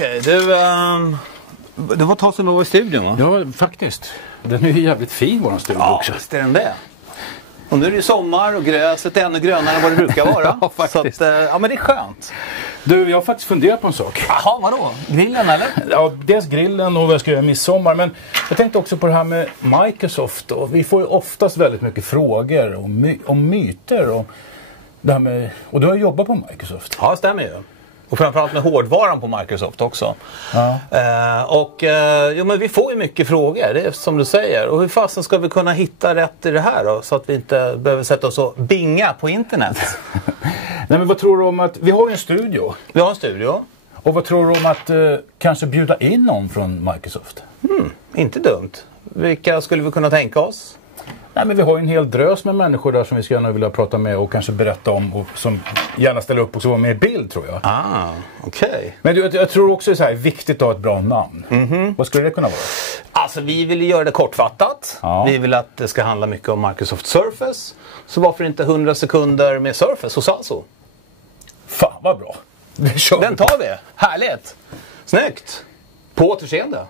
Okej, det var ett tag sedan vi var i studion, va? Ja, faktiskt. Den är ju jävligt fin, vår studio också. Ja, visst är den det. Och nu är det ju sommar och gräset är ännu grönare än vad det brukar vara. Ja, faktiskt. Så att, ja, men det är skönt. Du, jag har faktiskt funderat på en sak. Jaha, vadå? Grillen eller? Ja, dels grillen och vad jag ska göra i midsommar. Men jag tänkte också på det här med Microsoft. Och vi får ju oftast väldigt mycket frågor om myter. Och, det här med, och du har jobbat på Microsoft. Ja, det stämmer ju. Och framförallt med hårdvaran på Microsoft också. Ja. Jo, men vi får ju mycket frågor, det är som du säger. Och hur fasen ska vi kunna hitta rätt i det här då? Så att vi inte behöver sätta oss och binga på internet. Nej, men vad tror du om att... Vi har ju en studio. Vi har en studio. Och vad tror du om att kanske bjuda in någon från Microsoft? Inte dumt. Vilka skulle vi kunna tänka oss? Nej, men vi har ju en hel drös med människor där som vi ska gärna vilja prata med och kanske berätta om och som gärna ställer upp och så vara med i bild, tror jag. Okej. Men jag tror också det är viktigt att ha ett bra namn. Vad skulle det kunna vara? Alltså, vi vill göra det kortfattat. Ja. Vi vill att det ska handla mycket om Microsoft Surface. Så varför inte 100 sekunder med Surface hos Alltså? Fan vad bra! Det kör Den vi. tar vi. Härligt. Snyggt. På återseende.